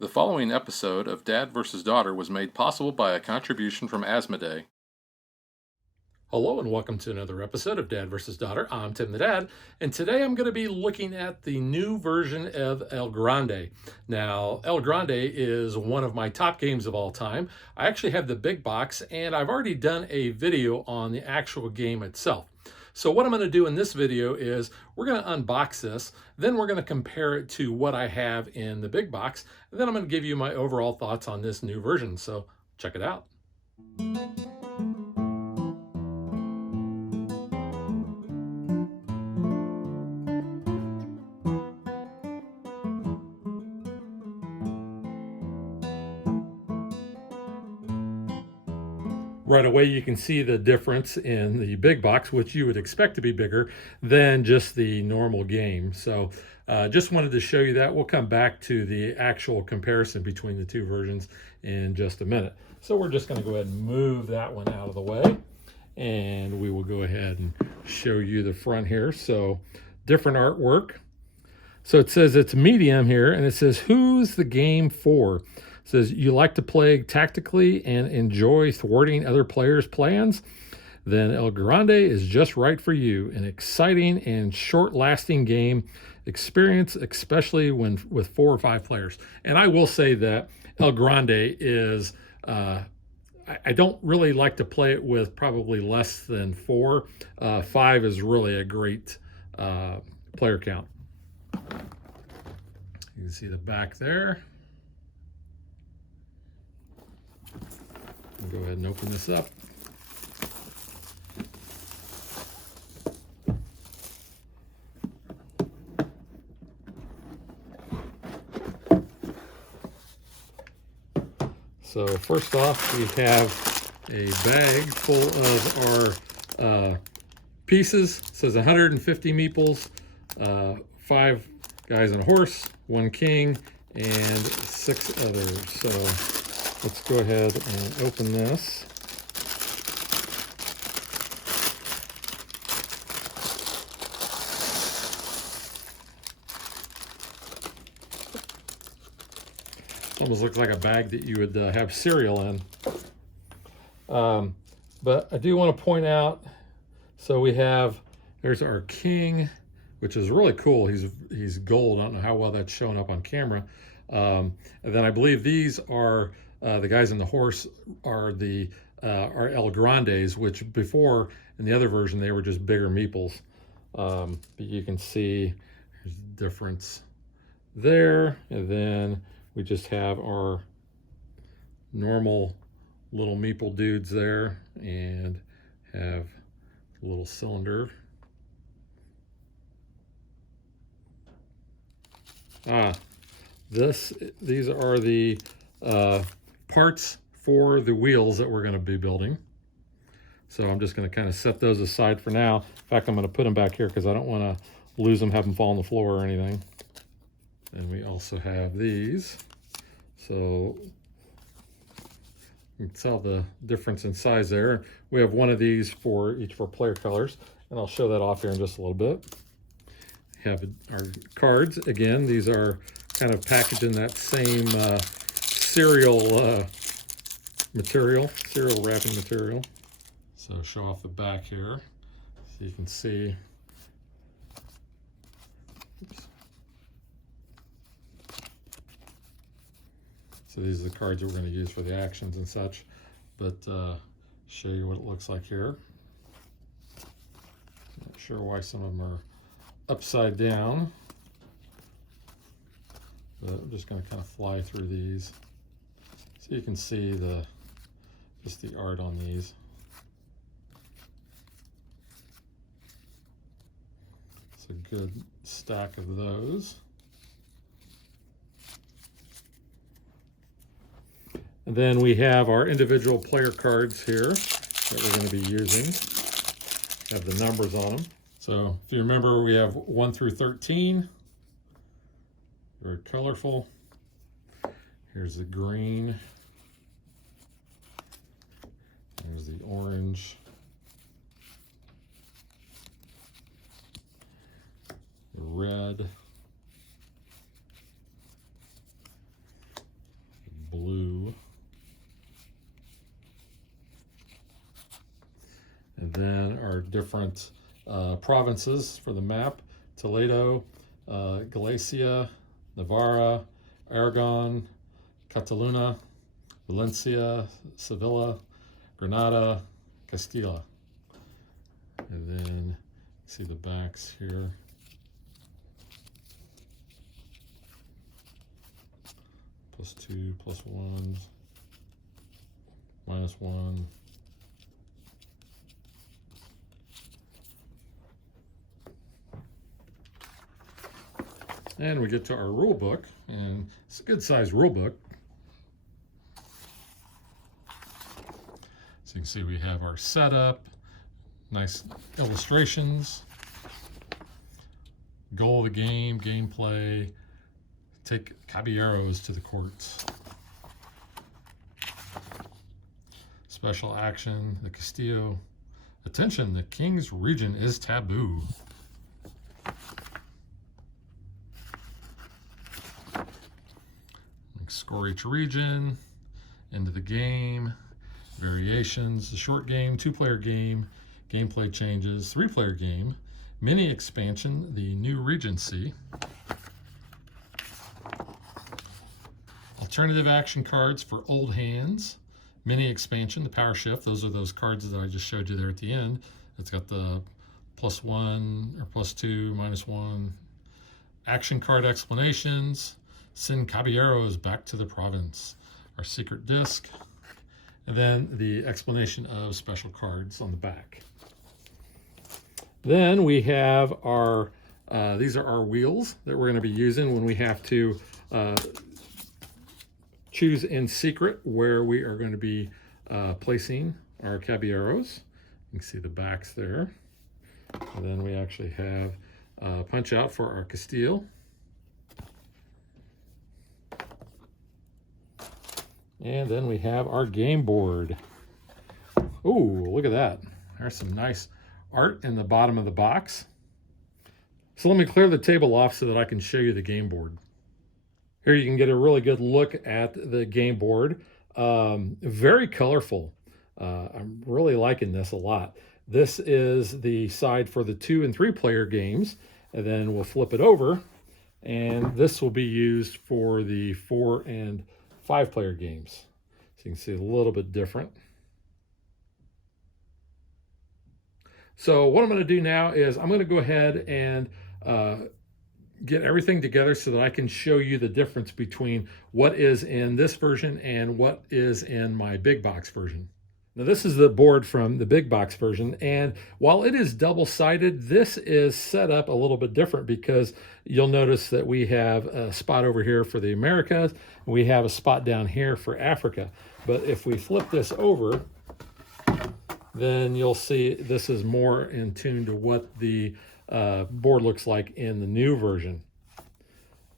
The following episode of Dad vs. Daughter was made possible by a contribution from Asmodee. Hello and welcome to another episode of Dad vs. Daughter. I'm Tim the Dad, and today I'm going to be looking at the new version of El Grande. Now, El Grande is one of my top games of all time. I actually have the big box, and I've already done a video on the actual game itself. So what I'm going to do in this video is we're going to unbox this, then we're going to compare it to what I have in the big box, and then I'm going to give you my overall thoughts on this new version. So check it out. Right away, you can see the difference in the big box, which you would expect to be bigger than just the normal game. So just wanted to show you that. We'll come back to the actual comparison between the two versions in just a minute. So we're just going to go ahead and move that one out of the way. And we will go ahead and show you the front here. So different artwork. So it says it's medium here, and it says, who's the game for? It says, you like to play tactically and enjoy thwarting other players' plans? Then El Grande is just right for you. An exciting and short-lasting game experience, especially when with 4 or 5 players. And I will say that El Grande is, I don't really like to play it with probably less than 4. 5 is really a great player count. You can see the back there. I'll go ahead and open this up. So first off, we have a bag full of our pieces. It says 150 meeples, 5 guys and a horse, 1 king, and 6 others. So let's go ahead and open this. Almost looks like a bag that you would have cereal in. But I do want to point out, so we have, there's our king, which is really cool. He's gold. I don't know how well that's showing up on camera. And then I believe these are the guys in the horse are El Grandes, which before in the other version they were just bigger meeples. But you can see there's a difference there, and then we just have our normal little meeple dudes there, and have a little cylinder. These are the parts for the wheels that we're going to be building. So I'm just going to kind of set those aside for now. In fact, I'm going to put them back here because I don't want to lose them, have them fall on the floor or anything. And we also have these. So you can tell the difference in size there. We have one of these for each of our player colors, and I'll show that off here in just a little bit. We have our cards. Again, these are kind of packaged in that same cereal material, cereal wrapping material. So show off the back here so you can see. Oops. So these are the cards that we're going to use for the actions and such, but show you what it looks like here. Not sure why some of them are upside down, but I'm just going to kind of fly through these so you can see just the art on these. It's a good stack of those. And then we have our individual player cards here that we're going to be using. Have the numbers on them. So if you remember, we have 1 through 13. Very colorful. Here's the green. There's the orange. The red. blue. And then our different provinces for the map: Toledo, Galicia, Navarra, Aragon, Cataluna, Valencia, Sevilla, Granada, Castilla. And then see the backs here. +2, +1, -1. And we get to our rule book, and it's a good sized rule book. So you can see we have our setup, nice illustrations, goal of the game, gameplay, take caballeros to the courts, special action, the castillo, attention, the king's region is taboo. Score each region, end of the game, variations, the short game, 2-player game, gameplay changes, 3-player game, mini expansion, the new regency, alternative action cards for old hands, mini expansion, the power shift. Those are those cards that I just showed you there at the end. It's got the +1 or +2, -1, action card explanations, send caballeros back to the province, our secret disc, and then the explanation of special cards on the back. Then we have our, these are our wheels that we're going to be using when we have to choose in secret where we are going to be placing our caballeros. You can see the backs there. And then we actually have punch out for our castillo. And then we have our game board. Ooh, look at that. There's some nice art in the bottom of the box. So let me clear the table off so that I can show you the game board. Here you can get a really good look at the game board. Very colorful. I'm really liking this a lot. This is the side for the 2- and 3-player games. And then we'll flip it over. And this will be used for the 4- and 5-player games. So you can see a little bit different. So what I'm going to do now is I'm going to go ahead and get everything together so that I can show you the difference between what is in this version and what is in my big box version. Now this is the board from the big box version, and while it is double-sided, this is set up a little bit different because you'll notice that we have a spot over here for the Americas, and we have a spot down here for Africa. But if we flip this over, then you'll see this is more in tune to what the board looks like in the new version.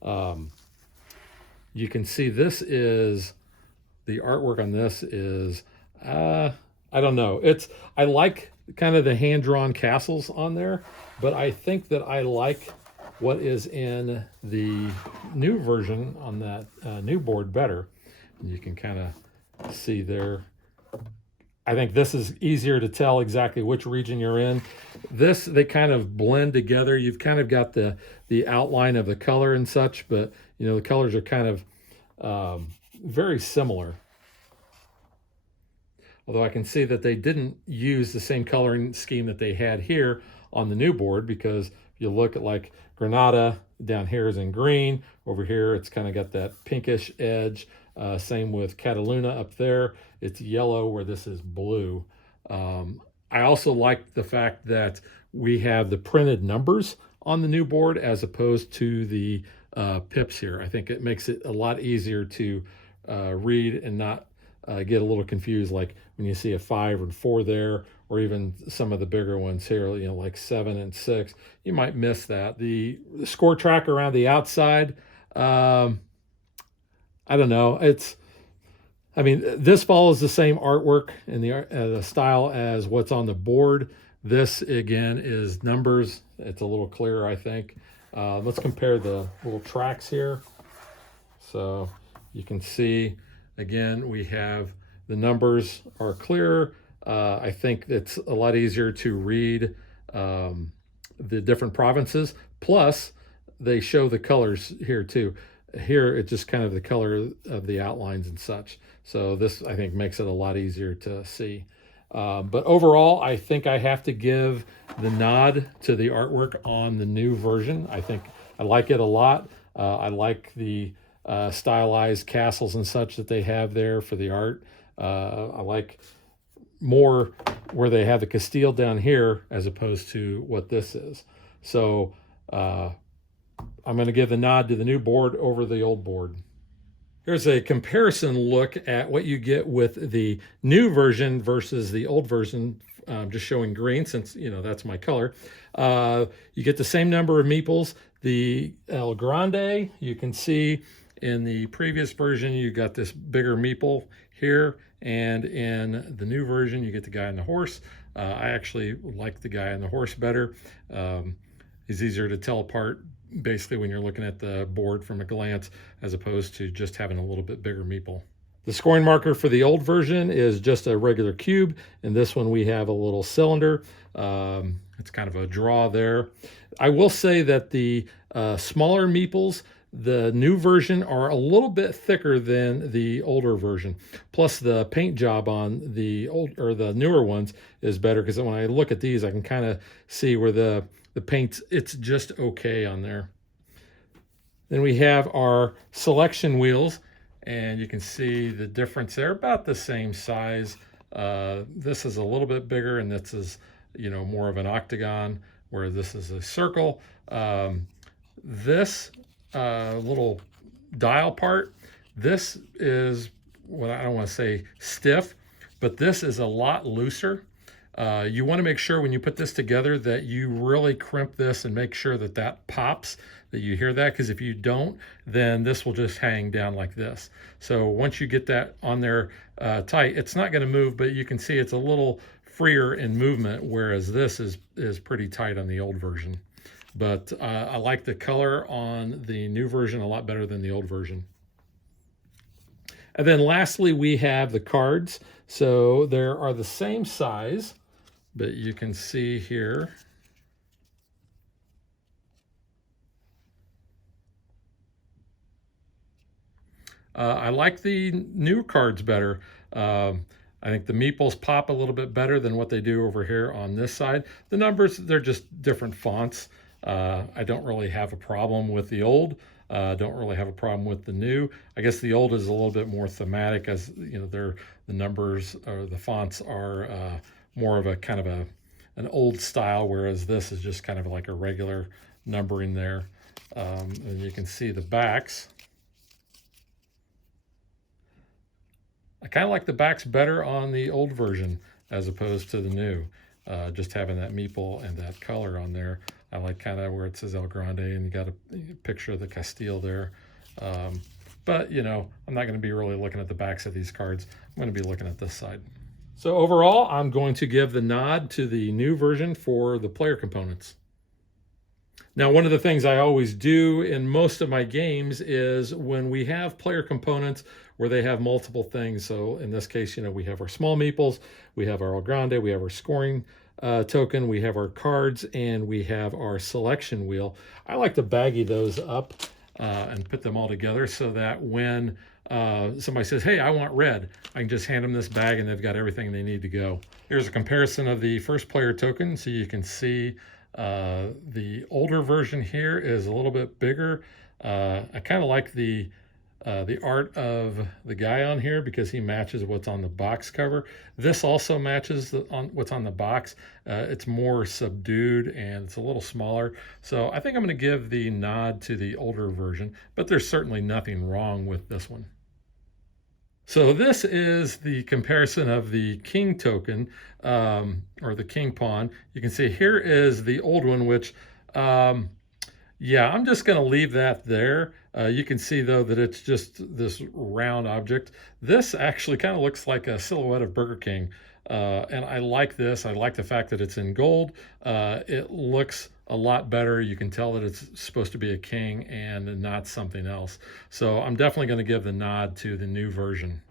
You can see this is, the artwork on this is, I don't know. I like kind of the hand-drawn castles on there, but I think that I like what is in the new version on that new board better. And you can kind of see there. I think this is easier to tell exactly which region you're in. This, they kind of blend together. You've kind of got the outline of the color and such, but you know, the colors are kind of very similar. Although I can see that they didn't use the same coloring scheme that they had here on the new board, because if you look at like Granada down here is in green, over here it's kind of got that pinkish edge. Same with Cataluna up there, it's yellow where this is blue. I also like the fact that we have the printed numbers on the new board as opposed to the pips here. I think it makes it a lot easier to read and not get a little confused, like when you see a 5 and 4 there, or even some of the bigger ones here, you know, like 7 and 6, you might miss that. The score track around the outside, I don't know. I mean, this follows the same artwork and the style as what's on the board. This again is numbers. It's a little clearer, I think. Let's compare the little tracks here. So you can see Again, we have the numbers are clearer. I think it's a lot easier to read the different provinces. Plus, they show the colors here too. Here, it's just kind of the color of the outlines and such. So this, I think, makes it a lot easier to see. But overall, I think I have to give the nod to the artwork on the new version. I think I like it a lot. I like the stylized castles and such that they have there for the art. I like more where they have the castillo down here as opposed to what this is. So I'm going to give the nod to the new board over the old board. Here's a comparison look at what you get with the new version versus the old version. Just showing green since, you know, that's my color. You get the same number of meeples. The El Grande, you can see in the previous version, you got this bigger meeple here. And in the new version, you get the guy on the horse. I actually like the guy on the horse better. He's easier to tell apart basically when you're looking at the board from a glance, as opposed to just having a little bit bigger meeple. The scoring marker for the old version is just a regular cube, and this one we have a little cylinder. It's kind of a draw there. I will say that the smaller meeples, the new version, are a little bit thicker than the older version. Plus the paint job on the old or the newer ones is better, because when I look at these, I can kind of see where the paint's, it's just okay on there. Then we have our selection wheels, and you can see the difference. They're about the same size. This is a little bit bigger, and this is, you know, more of an octagon, where this is a circle. This little dial part, this is what I don't want to say stiff, but this is a lot looser. You want to make sure when you put this together that you really crimp this and make sure that that pops, that you hear that, because if you don't, then this will just hang down like this. So once you get that on there tight, it's not going to move, but you can see it's a little freer in movement, whereas this is pretty tight on the old version. But I like the color on the new version a lot better than the old version. And then lastly, we have the cards. So there are the same size, but you can see here I like the new cards better. I think the meeples pop a little bit better than what they do over here on this side. The numbers, they're just different fonts. I don't really have a problem with the old. Don't really have a problem with the new. I guess the old is a little bit more thematic, as you know, the numbers or the fonts are more of a kind of an old style, whereas this is just kind of like a regular numbering there. And you can see the backs. I kind of like the backs better on the old version as opposed to the new. Just having that meeple and that color on there. I like kind of where it says El Grande, and you got a picture of the castillo there. But, you know, I'm not going to be really looking at the backs of these cards. I'm going to be looking at this side. So overall, I'm going to give the nod to the new version for the player components. Now, one of the things I always do in most of my games is when we have player components where they have multiple things. So in this case, you know, we have our small meeples, we have our El Grande, we have our scoring token, we have our cards, and we have our selection wheel. I like to baggy those up and put them all together so that when somebody says, hey, I want red, I can just hand them this bag and they've got everything they need to go. Here's a comparison of the first player token, so you can see the older version here is a little bit bigger. I kind of like the art of the guy on here because he matches what's on the box cover. This also matches what's on the box. It's more subdued and it's a little smaller. So I think I'm going to give the nod to the older version, but there's certainly nothing wrong with this one. So this is the comparison of the king token, or the king pawn. You can see here is the old one, which, yeah, I'm just going to leave that there. You can see, though, that it's just this round object. This actually kind of looks like a silhouette of Burger King. And I like this. I like the fact that it's in gold. It looks a lot better. You can tell that it's supposed to be a king and not something else. So I'm definitely going to give the nod to the new version.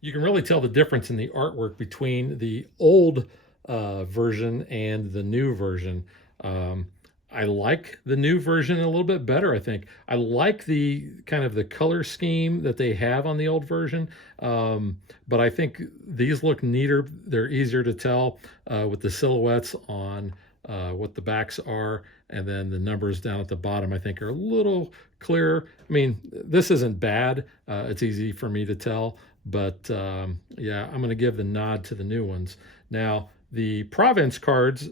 You can really tell the difference in the artwork between the old version and the new version. Um, I like the new version a little bit better, I think. I like the kind of the color scheme that they have on the old version, but I think these look neater. They're easier to tell with the silhouettes on what the backs are, and then the numbers down at the bottom I think are a little clearer. I mean, this isn't bad. It's easy for me to tell, but yeah, I'm going to give the nod to the new ones. Now, the province cards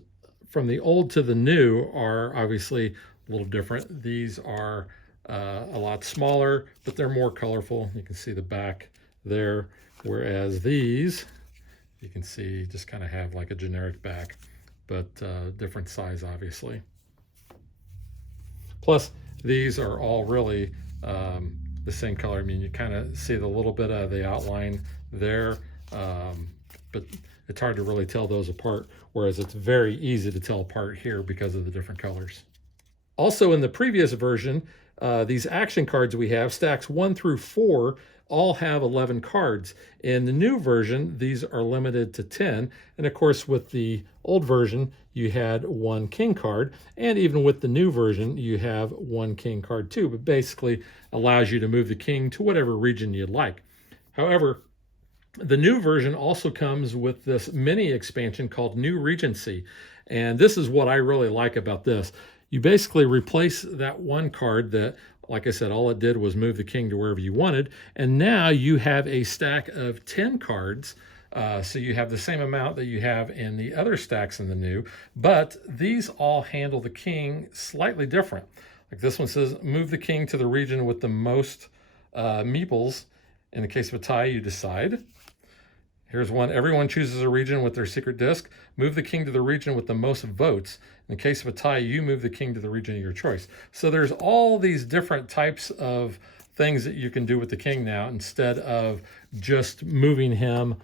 from the old to the new are obviously a little different. These are a lot smaller, but they're more colorful. You can see the back there, whereas these, you can see, just kind of have like a generic back, but different size, obviously. Plus, these are all really the same color. I mean, you kind of see the little bit of the outline there, but it's hard to really tell those apart, whereas it's very easy to tell apart here because of the different colors. Also, in the previous version, these action cards we have, stacks 1 through 4, all have 11 cards. In the new version, these are limited to 10. And of course, with the old version, you had 1 king card. And even with the new version, you have 1 king card too, but basically allows you to move the king to whatever region you'd like. However, the new version also comes with this mini expansion called New Regency. And this is what I really like about this. You basically replace that 1 card that, like I said, all it did was move the king to wherever you wanted. And now you have a stack of 10 cards. So you have the same amount that you have in the other stacks in the new, but these all handle the king slightly different. Like this one says, move the king to the region with the most meeples. In the case of a tie, you decide. Here's one. Everyone chooses a region with their secret disc. Move the king to the region with the most votes. In the case of a tie, you move the king to the region of your choice. So there's all these different types of things that you can do with the king now instead of just moving him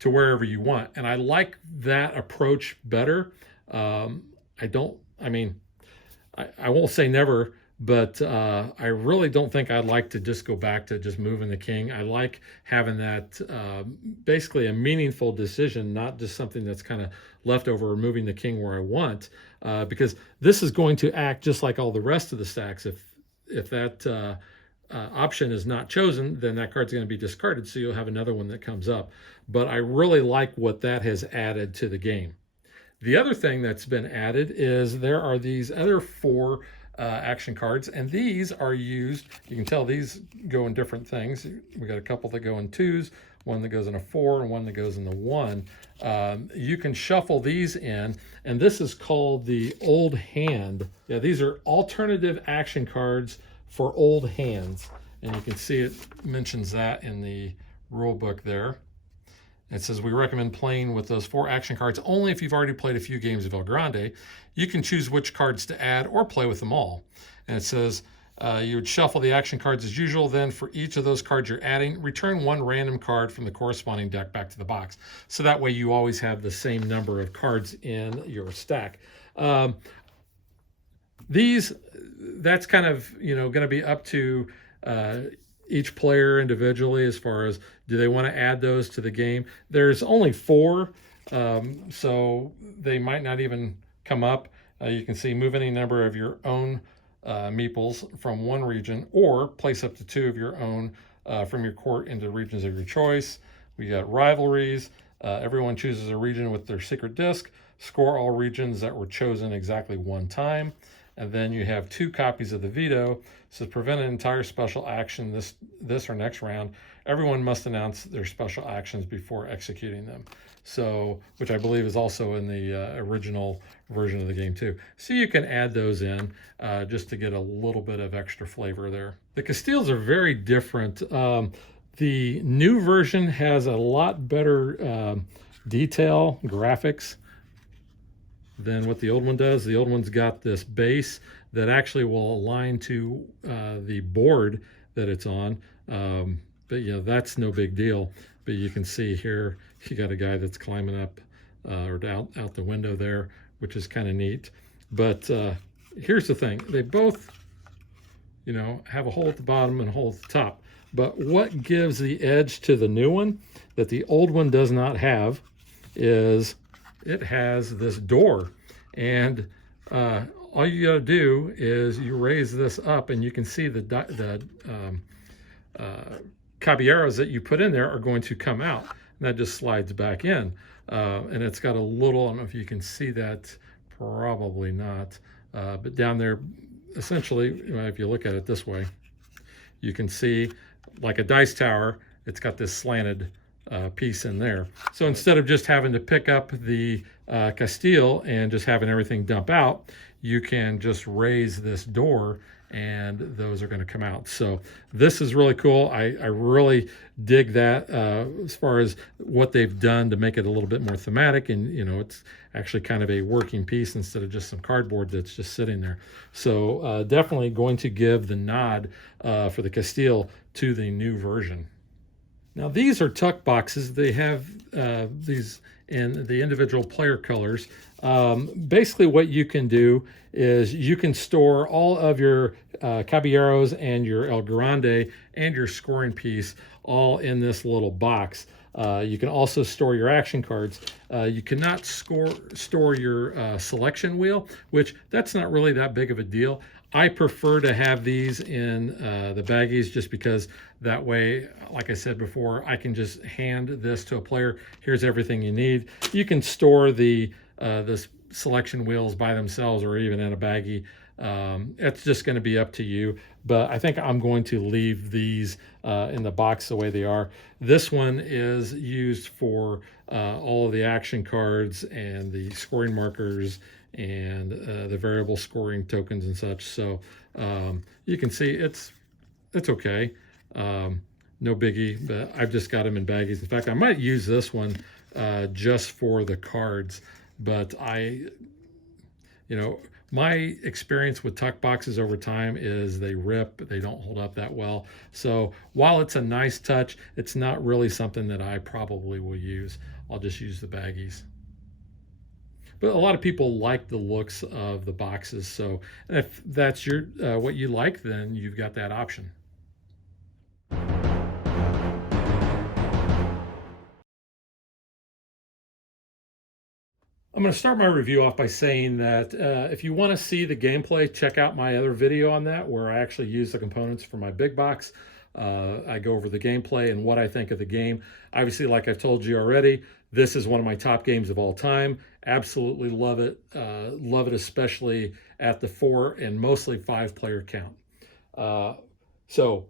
to wherever you want. And I like that approach better. I won't say never, but I really don't think I'd like to just go back to just moving the king. I like having that basically a meaningful decision, not just something that's kind of left over or moving the king where I want, because this is going to act just like all the rest of the stacks. If that option is not chosen, then that card's going to be discarded, so you'll have another one that comes up. But I really like what that has added to the game. The other thing that's been added is there are these other 4 action cards, and these are used, you can tell these go in different things. We got a couple that go in 2s, one that goes in a 4, and one that goes in the 1. You can shuffle these in, and this is called the old hand. Yeah, these are alternative action cards for old hands, and you can see it mentions that in the rule book there. It says, we recommend playing with those 4 action cards only if you've already played a few games of El Grande. You can choose which cards to add or play with them all. And it says, you would shuffle the action cards as usual. Then for each of those cards you're adding, return 1 random card from the corresponding deck back to the box. So that way you always have the same number of cards in your stack. That's kind of, going to be up to each player individually as far as do they want to add those to the game. There's only 4, so they might not even come up. You can see move any number of your own meeples from one region, or place up to 2 of your own from your court into regions of your choice. We got rivalries. Everyone chooses a region with their secret disc. Score all regions that were chosen exactly 1 time. And then you have 2 copies of the veto. So to prevent an entire special action this or next round, everyone must announce their special actions before executing them. So, which I believe is also in the original version of the game too. So you can add those in just to get a little bit of extra flavor there. The castillos are very different. The new version has a lot better detail, graphics, than what the old one does. The old one's got this base that actually will align to the board that it's on. But that's no big deal. But you can see here, you got a guy that's climbing up or out the window there, which is kind of neat. But here's the thing. They both, have a hole at the bottom and a hole at the top. But what gives the edge to the new one that the old one does not have is it has this door. And all you got to do is you raise this up, and you can see the caballeros that you put in there are going to come out. And that just slides back in. And it's got a little, I don't know if you can see that, probably not. But down there, essentially, if you look at it this way, you can see like a dice tower, it's got this slanted piece in there. So instead of just having to pick up the castillo and just having everything dump out, you can just raise this door and those are going to come out. So this is really cool. I really dig that as far as what they've done to make it a little bit more thematic, and it's actually kind of a working piece instead of just some cardboard that's just sitting there. So definitely going to give the nod for the castillo to the new version. Now these are tuck boxes. They have these in the individual player colors. Basically what you can do is you can store all of your caballeros and your El Grande and your scoring piece all in this little box. You can also store your action cards. You cannot store your selection wheel, which that's not really that big of a deal. I prefer to have these in the baggies just because that way, like I said before, I can just hand this to a player. Here's everything you need. You can store the selection wheels by themselves or even in a baggie. It's just going to be up to you, but I think I'm going to leave these in the box the way they are. This one is used for all of the action cards and the scoring markers and the variable scoring tokens and such. So you can see it's okay. No biggie, but I've just got them in baggies. In fact, I might use this one just for the cards, but my experience with tuck boxes over time is they rip, they don't hold up that well. So while it's a nice touch, it's not really something that I probably will use. I'll just use the baggies. But a lot of people like the looks of the boxes. So if that's your what you like, then you've got that option. I'm going to start my review off by saying that if you want to see the gameplay, check out my other video on that where I actually use the components for my big box. I go over the gameplay and what I think of the game. Obviously, like I've told you already, this is one of my top games of all time. Absolutely love it. Love it especially at the 4 and mostly 5 player count. So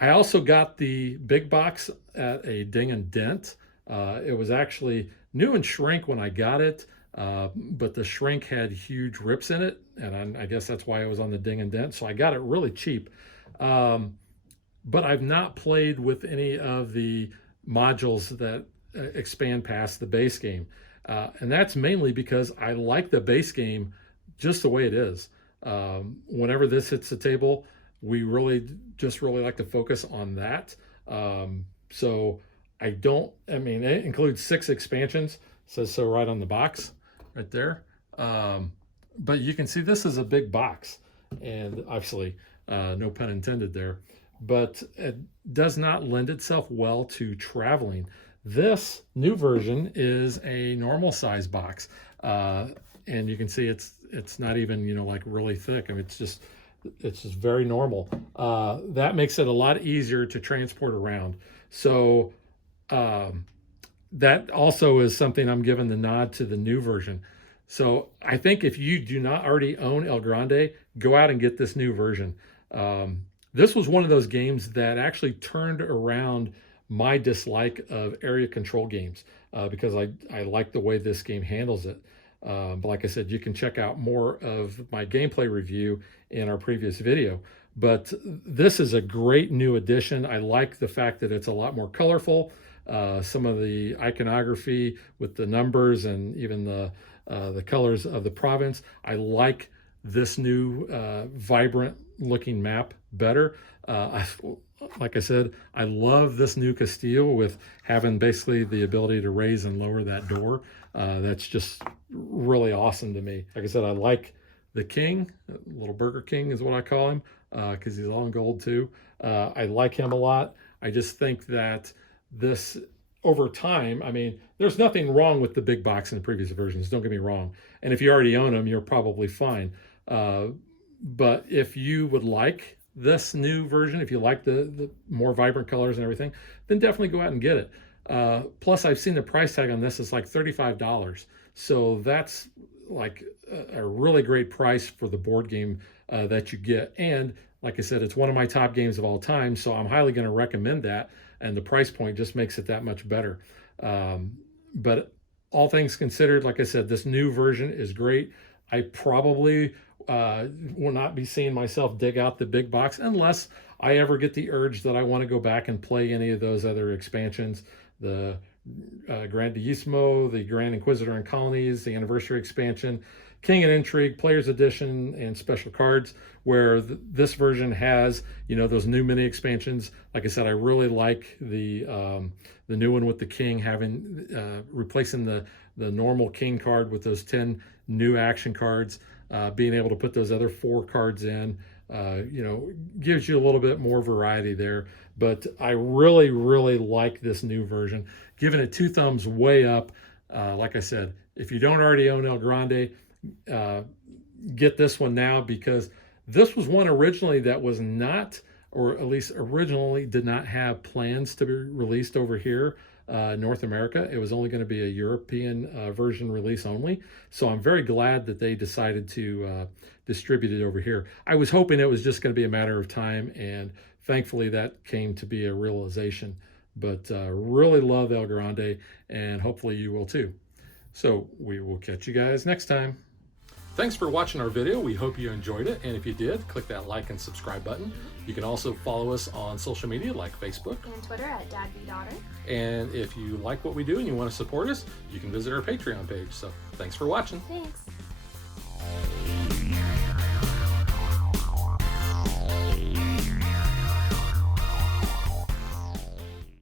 I also got the big box at a ding and dent. It was actually new and shrink when I got it, but the shrink had huge rips in it, and I guess that's why it was on the ding and dent. So I got it really cheap. But I've not played with any of the modules that expand past the base game. And that's mainly because I like the base game just the way it is. Whenever this hits the table, we really like to focus on that. So I mean, it includes 6 expansions, says so right on the box, right there. But you can see this is a big box, and obviously, no pun intended there, but it does not lend itself well to traveling. This new version is a normal size box, and you can see it's not even, like really thick. I mean, it's just very normal. That makes it a lot easier to transport around. So that also is something I'm giving the nod to the new version. So I think if you do not already own El Grande, go out and get this new version. This was one of those games that actually turned around my dislike of area control games because I like the way this game handles it. But like I said, you can check out more of my gameplay review in our previous video. But this is a great new addition. I like the fact that it's a lot more colorful. Some of the iconography with the numbers and even the colors of the province. I like this new vibrant looking map better. Like I said, I love this new castillo with having basically the ability to raise and lower that door. That's just really awesome to me. Like I said, I like the king, little Burger King is what I call him, because he's all in gold too. I like him a lot. I just think that this, over time, I mean, there's nothing wrong with the big box in the previous versions, don't get me wrong. And if you already own them, you're probably fine. But if you would like this new version, if you like the more vibrant colors and everything, then definitely go out and get it. Plus, I've seen the price tag on this is like $35. So that's like a really great price for the board game that you get. And like I said, it's one of my top games of all time, so I'm highly going to recommend that. And the price point just makes it that much better. But all things considered, like I said, this new version is great. I probably will not be seeing myself dig out the big box unless I ever get the urge that I want to go back and play any of those other expansions, the Grande, the Grand Inquisitor and Colonies, the Anniversary expansion, King and Intrigue, Players Edition, and special cards, where this version has, you know, those new mini expansions. Like I said, I really like the new one with the King, having replacing the normal King card with those 10 new action cards, being able to put those other 4 cards in, you know, gives you a little bit more variety there. But I really, really like this new version. Giving it 2 thumbs way up. Like I said, if you don't already own El Grande, get this one now, because this was one originally that was not, or at least originally did not have plans to be released over here, North America. It was only going to be a European version release only. So I'm very glad that they decided to distribute it over here. I was hoping it was just going to be a matter of time, and thankfully that came to be a realization. But really love El Grande, and hopefully you will too. So we will catch you guys next time. Thanks for watching our video. We hope you enjoyed it. And if you did, click that like and subscribe button. You can also follow us on social media like Facebook and Twitter at DadBeDaughter. And if you like what we do and you want to support us, you can visit our Patreon page. So thanks for watching. Thanks.